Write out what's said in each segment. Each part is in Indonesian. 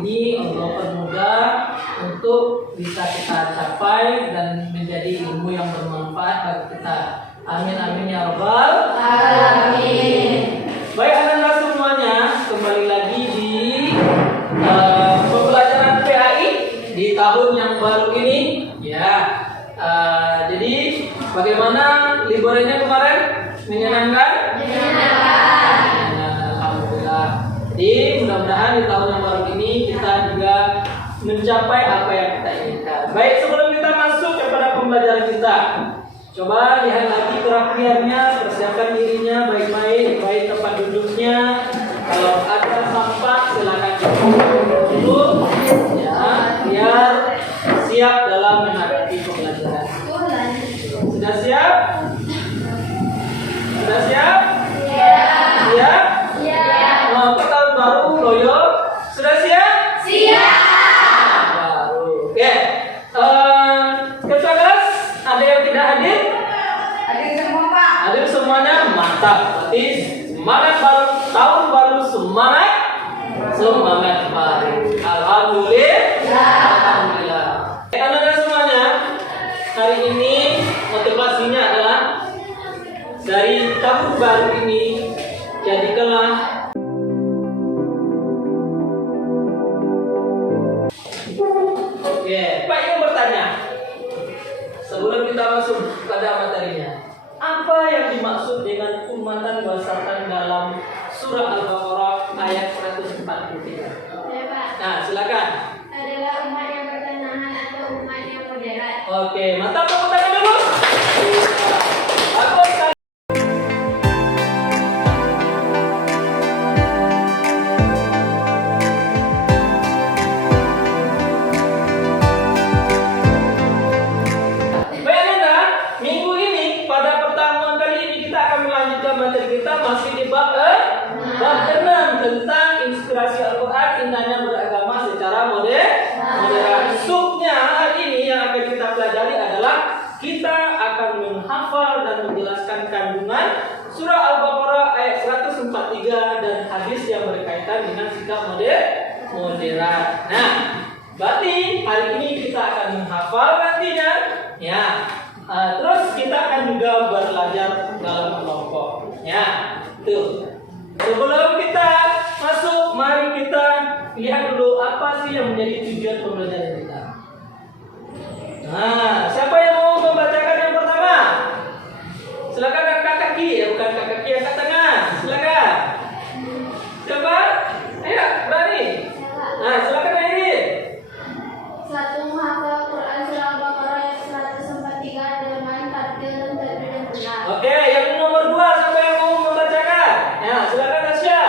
ini Allah permudah untuk bisa kita capai dan menjadi ilmu yang bermanfaat bagi kita. Amin amin ya rabbal alamin. Baik anak-anak semuanya, kembali lagi di pembelajaran PAI di tahun yang baru ini. Ya, jadi bagaimana liburannya kemarin? Menyenangkan? Alhamdulillah. Jadi mudah-mudahan di tahun yang baru ini kita juga mencapai apa yang kita inginkan. Baik, sebelum kita masuk kepada pembelajaran kita, coba lihat lagi kerapiannya, persiapkan dirinya baik-baik, baik tempat duduknya. Kalau ada sampah silakan dibuang dulu, ya, biar siap dalam menghadapi pembelajaran. Sudah siap? Sudah siap? Siap? Mau ke tahun baru, loyo? Sudah siap? Baru. Oke. Ketua kelas, ada yang tidak hadir? Hadir semua, Pak. Hadir semuanya, mantap. Berarti semangat baru, tahun baru, semangat baru. Alhamdulillah. Anak-anak semuanya, hari ini motivasinya adalah dari tahun baru ini jadikanlah Pak ingin bertanya sebelum kita masuk pada materinya, apa yang dimaksud dengan umatan wasatan dalam surah Al-Baqarah ayat 143? Ya, Pak. Nah, silakan. Adalah umat yang berkenahan atau umat yang moderat. Oke, mantap, tepuk tangan dulu. Bagus sekali. Masih di bab 6 tentang inspirasi Al-Quran, indahnya beragama secara moderat. Subnya hari ini yang akan kita pelajari adalah kita akan menghafal dan menjelaskan kandungan surah Al-Baqarah ayat 143 dan hadis yang berkaitan dengan sikap moderat. Nah, berarti hari ini kita akan menghafal nantinya, ya. Terus kita akan juga belajar dalam kelompok. Ya, tuh. Sebelum kita masuk, mari kita lihat dulu apa sih yang menjadi tujuan pembelajaran kita. Nah, siapa yang mau membacakan yang pertama? Silakan angkat kaki, bukan angkat kaki, angkat tangan. Silakan. Coba, ayo, berani. Nah, silakan Airin. Satu, menghafal Quran surah Al-Baqarah ayat 143 dengan tartil dan tajwid yang benar. Oke, yang nomor 2 siapa yang mau membacakan? Ya, silakan Tasya.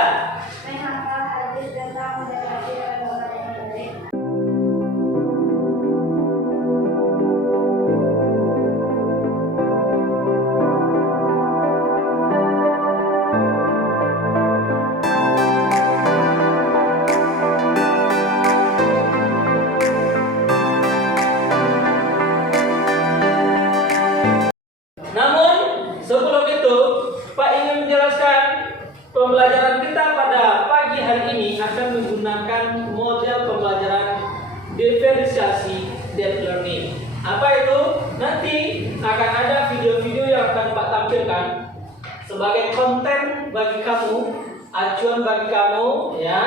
Menghafal hadis tentang moderasi dan orang yang baik. Namun sebelum itu, Pak ingin menjelaskan pembelajaran kita pada pagi hari ini akan menggunakan model pembelajaran diferensiasi deep learning. Apa itu? Nanti akan ada video-video yang akan Pak tampilkan sebagai konten bagi kamu, acuan bagi kamu, ya,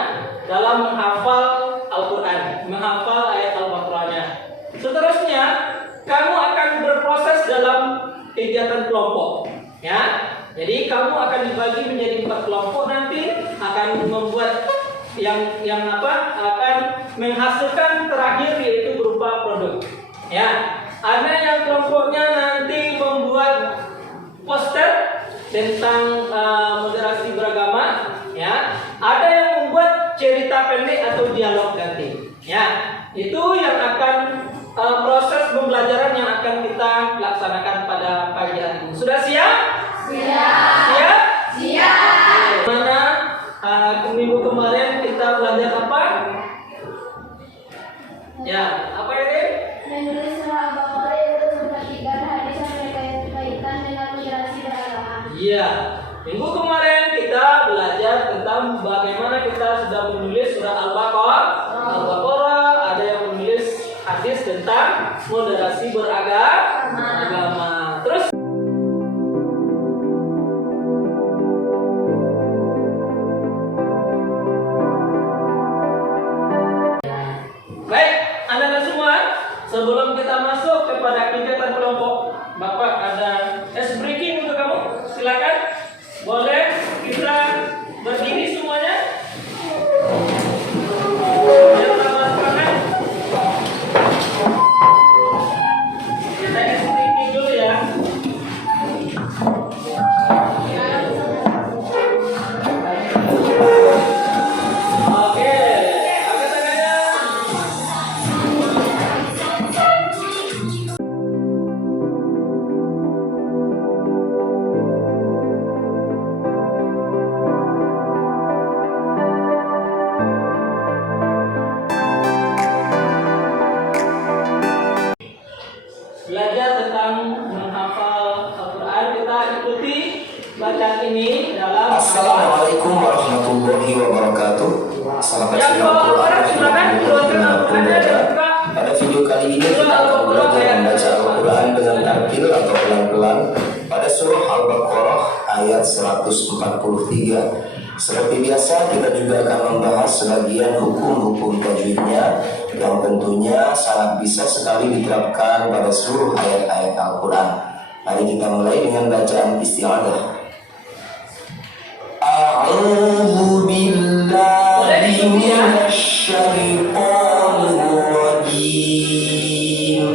dalam menghafal Al-Quran, menghafal ayat Al-Baqarahnya. Seterusnya, kamu akan berproses dalam kegiatan kelompok, ya. Jadi kamu akan dibagi menjadi 4 kelompok, nanti akan membuat yang akan menghasilkan terakhir yaitu berupa produk, ya. Ada yang kelompoknya nanti membuat poster tentang moderasi beragama, ya. Ada yang membuat cerita pendek atau dialog nanti, ya. Itu yang akan proses pembelajaran yang akan kita laksanakan pada pagi hari ini. Sudah siap? Siap? Mana minggu kemarin kita belajar apa? Ya, apa ini? Menulis surah Al-Baqarah ayat 143 dan hadis yang berkaitan dengan moderasi beragama. Iya. Minggu kemarin kita belajar tentang bagaimana kita sudah menulis surah Al-Baqarah moderasi beragama. Terus baik, anak-anak semua, sebelum kita masuk kepada kegiatan kelompok, Bapak ada ice breaking untuk kamu. Silakan, boleh kita berdiri semuanya. Biar tambah semangat. Kita ice breaking dulu ya. Oke, angkat tangannya. Belajar tentang menghafal Al-Quran, kita ikuti bacaan ini dalam Assalamualaikum warahmatullahi wabarakatuh. Selamat Ya, siang kalau Quran orang silakan keluarkan Al-Qurannya dan buka. Pada video kali ini kita akan belajar membaca Al-Quran dengan tartil atau pelan-pelan pada surah Al-Baqarah ayat 143. Seperti biasa kita juga akan membahas sebagian hukum-hukum tajwidnya yang tentunya sangat bisa sekali diterapkan pada seluruh ayat-ayat Al-Quran. Mari kita mulai dengan bacaan isti'adah. A'udzu billahi minasy syaithanir rajim.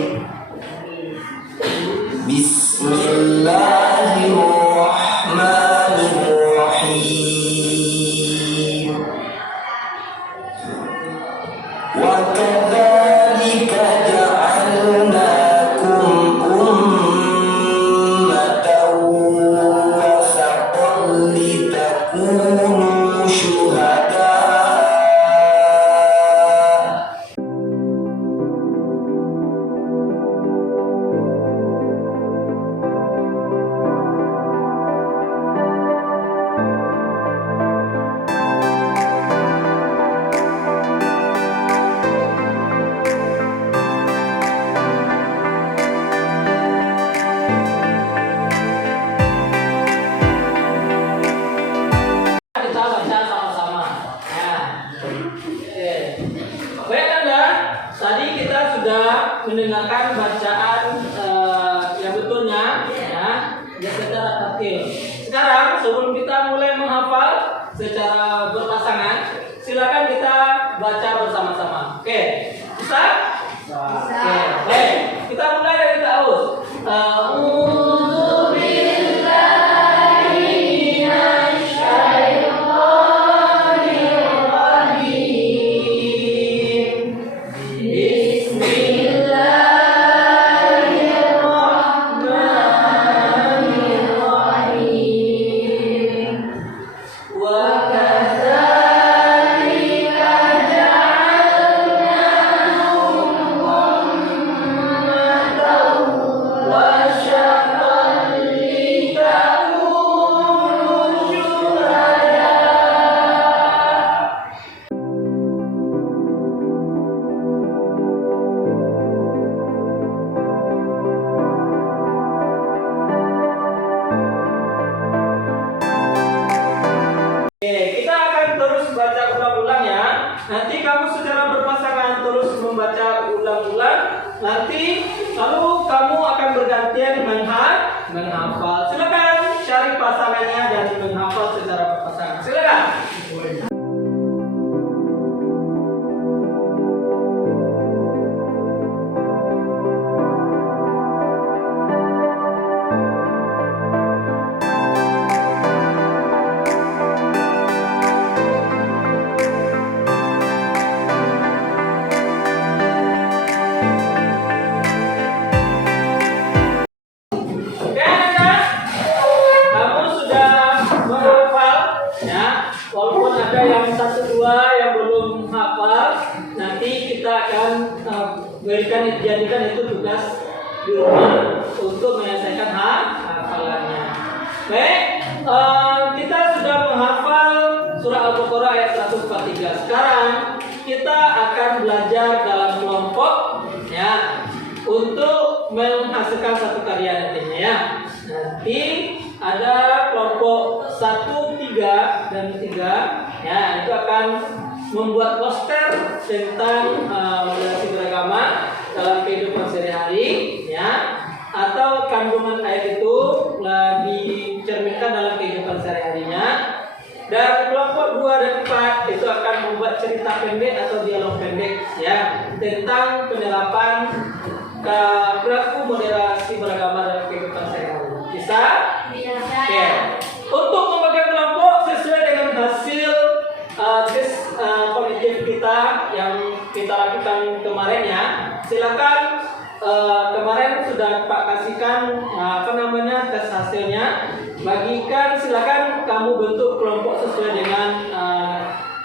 Bismillahirrahmanirrahim. Wa kadzalika ja'alnakum ummatan wasatan litakunu syuhada. Kita baca sama-sama. Ya. Oke. Baik Anda, tadi kita sudah mendengarkan bacaan yang betulnya, ya, secara tertil. Sekarang sebelum kita mulai menghafal secara berpasangan, silakan kita baca bersama-sama. Oke, bisa? Oke, baik. Kita mulai dari Ta'awuz. A'udzu billahi minasy syaithanir rajim. Bismillahirrahmanirrahim. Wa kadzalika ja'alnakum ummatan wasatan litakunu syuhada. Oke, kita akan terus baca ulang-ulang ya. Nanti kamu secara berpasangan terus membaca ulang-ulang. Nanti lalu kamu akan bergantian menghafal. Silakan cari pasangannya dan menghafal secara berpasangan. Silakan. Oke, anak-anak, kamu sudah menghafal, ya. Walaupun ada yang satu dua yang belum hafal, nanti kita akan jadikan itu tugas di rumah untuk menyelesaikan hafalannya. Baik, kita sudah menghafal surah Al-Baqarah ayat 143. Sekarang kita akan belajar dalam kelompok, ya. untuk menghasilkan satu karya nantinya ya. Nanti ada kelompok 1, 3, dan 3 ya, itu akan membuat poster tentang moderasi beragama dalam kehidupan sehari-hari ya, atau kandungan ayat itu dicerminkan dalam kehidupan sehari-harinya. Dan kelompok 2 dan 4 itu akan membuat cerita pendek atau dialog pendek ya, tentang penerapan perilaku moderasi beragama dalam kehidupan sehari-hari. Bisa? Oke. Untuk pembagian kelompok sesuai dengan hasil tes kognitif kita yang kita lakukan kemarin ya. Silakan, kemarin sudah Pak kasihkan tes hasilnya. Bagikan, silakan kamu bentuk kelompok sesuai dengan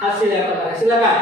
hasil yang kemarin. Silakan.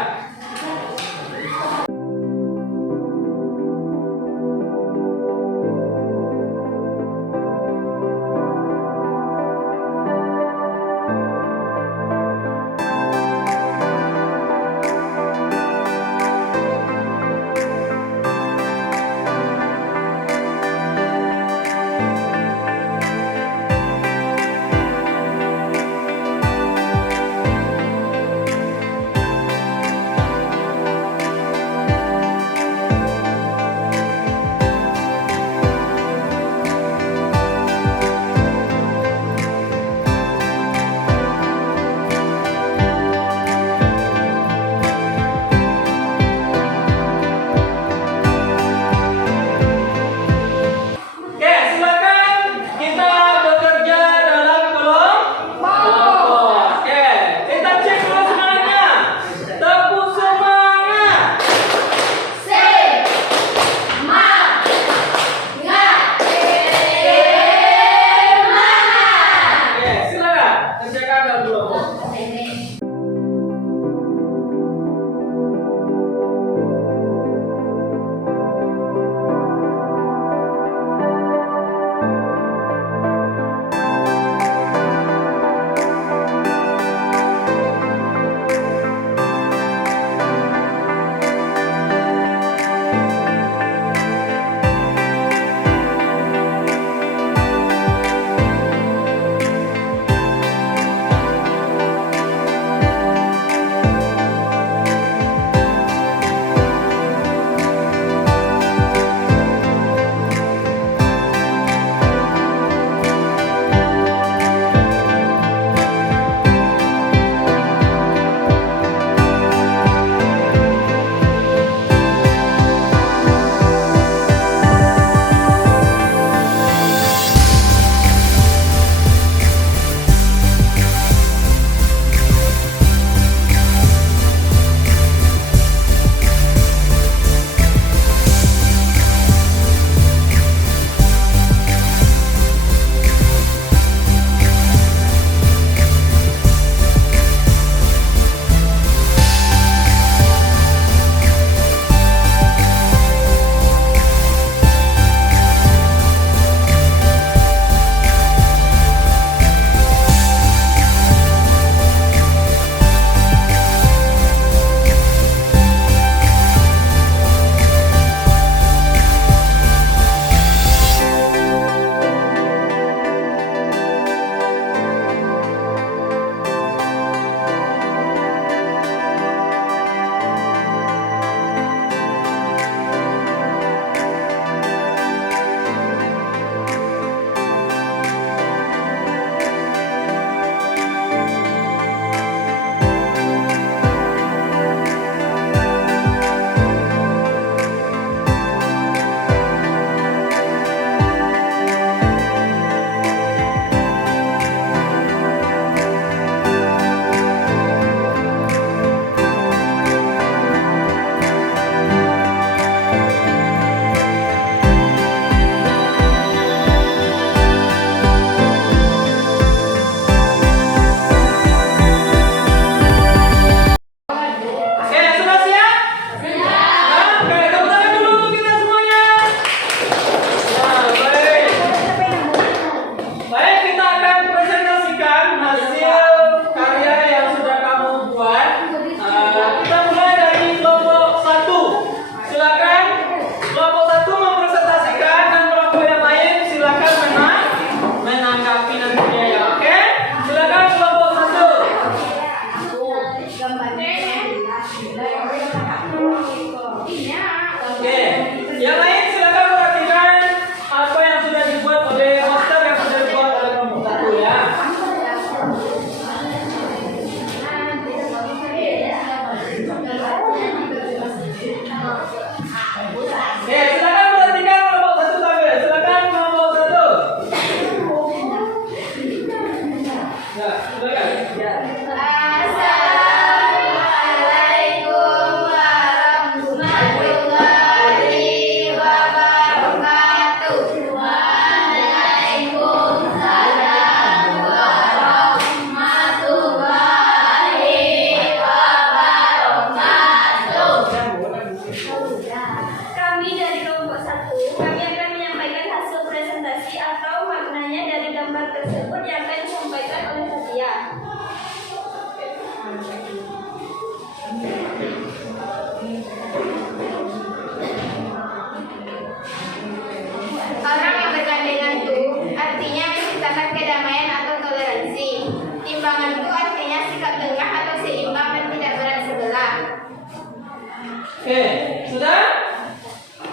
Oke, sudah?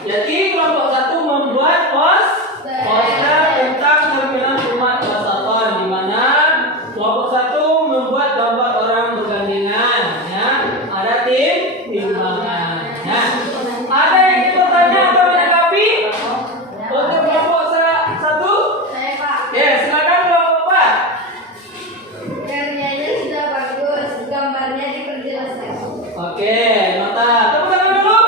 Jadi kelompok 1 membuat poster tentang cerminan umat wasaton, di mana kelompok 1 membuat gambar orang bergandengan, ya. Ada timbangan, ya. Ada yang ikut tanya atau menanggapi? Untuk kelompok 1? Saya Pak. Ya, silakan kelompok 4. Karyanya sudah bagus, gambarnya diperjelaskan. Oke, nota. Tepuk tangan dulu.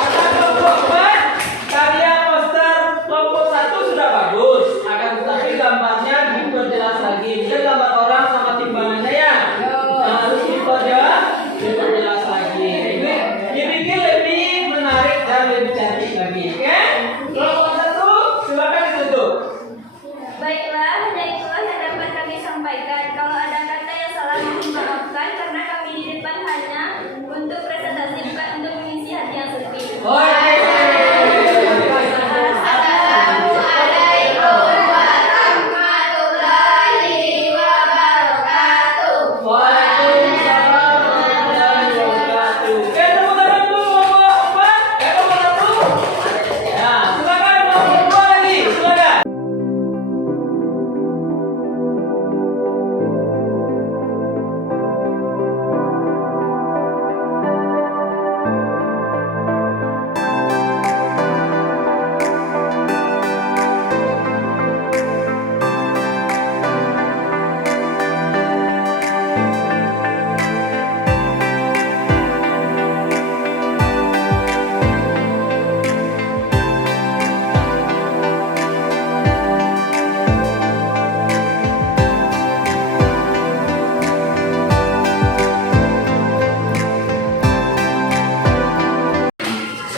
Akan kelompok 4, karya poster kelompok 1 sudah bagus. Akan tetapi gambarnya diperjelas lagi. Bisa gambar orang sama timbangannya ya. Nah, harus diperjelas lagi. Dibikin lebih menarik dan lebih cantik lagi. Oke? Kelompok 1, silakan ditutup. Baiklah, hanya itulah yang dapat kami sampaikan. Kalau ada kata yang salah, mohon maafkan karena kami di depan hanya untuk presentasi, bukan untuk mengisi hati yang sepi. Assalamualaikum warahmatullahi wabarakatuh. Waalaikumsalam warahmatullahi wabarakatuh. Oke, tepuk tangan dulu kelompok 4. Kelompok 1. Nah, silakan kelompok 2 lagi. Silakan.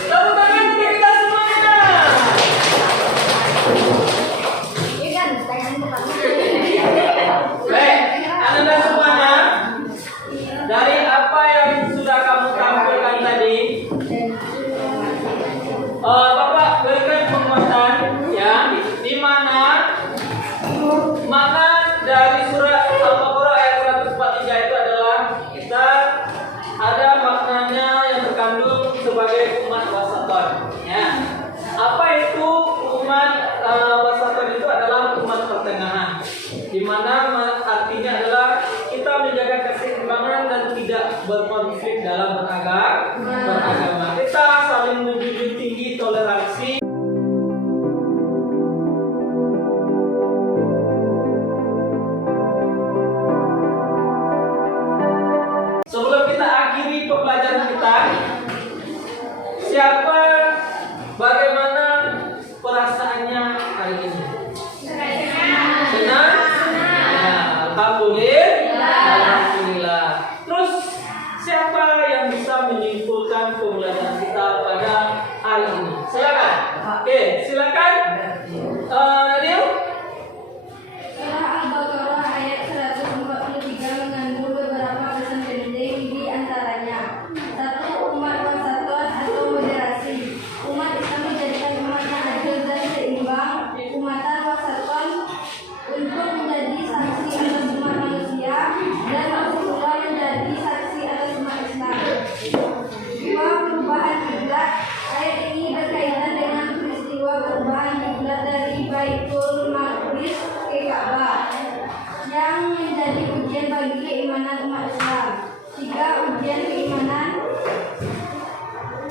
Tepuk tangan untuk kita semuanya. Baik, Anda semuanya, dari apa yang sudah kamu tampilkan tadi, Bapak berikan penguatan, ya, di mana makna dari surat Al-Baqarah ayat 143 itu adalah kita ada maknanya yang terkandung sebagai umat wasaton, ya. Apa itu umat wasaton? Itu adalah umat pertengahan, di mana artinya adalah kita menjaga keseimbangan dan tidak berkonflik dalam beragama. Kita saling menjunjung tinggi toleransi. Sebelum kita akhiri pembelajaran kita, siapa bagaimana perasaannya hari ini? Senang? Ya, alhamdulillah. Terus siapa yang bisa menyimpulkan pembelajaran kita pada hari ini? Silakan. Oke, silakan. Nadil. Surah Al-Baqarah ayat 143 mengandung beberapa pesan penting, di antaranya: 1. Umat wasaton atau moderasi. Umat Islam menjadikan umat yang adil dan seimbang. Umatan wasaton untuk menjadi saksi atas umat manusia dan Rasulullah menjadi saksi atas umat Islam. 2. Perubahan kiblat. Ayat ini berkaitan dengan peristiwa perubahan kiblat dari Baitul Maqdis ke Ka'bah yang menjadi ujian bagi keimanan umat Islam. 3. Ujian keimanan.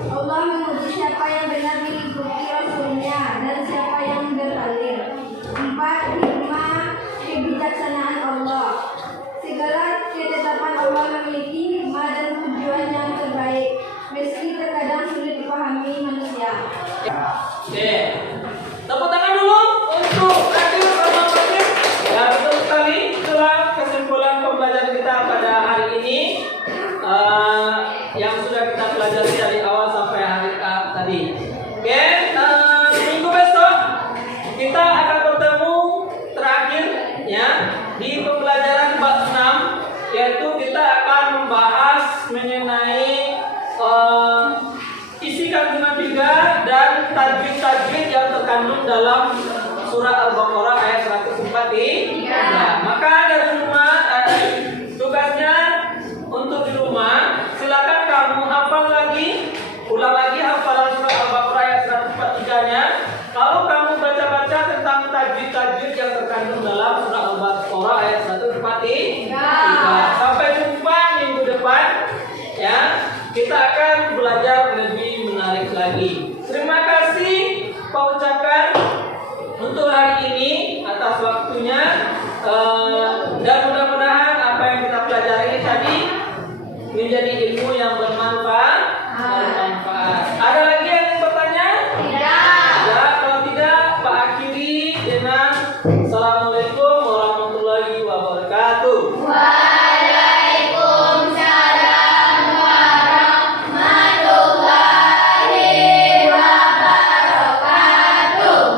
Allah menguji siapa yang benar mengikuti Rasulnya dan siapa yang berpaling. 4. Hikmah kebijaksanaan Allah. Segala ketetapan Allah memiliki hikmah dan tujuan yang terbaik, meski terkadang sulit dipahami manusia. Oke. Tepuk tangan dulu untuk Nadil sama Patrick. Ya, betul sekali. Itulah kesimpulan pembelajaran kita pada hari ini, yang sudah kita pelajari dari awal sampai hari tadi. Oke, minggu besok kita akan bertemu terakhir, ya, di pembelajaran bab 6, yaitu kita akan membahas mengenai isi kandungan juga dan tajwid-tajwid yang terkandung dalam surah Al-Baqarah ayat 143. Maka dari rumah tugasnya untuk di rumah silakan kamu hafal lagi wabarakatuh.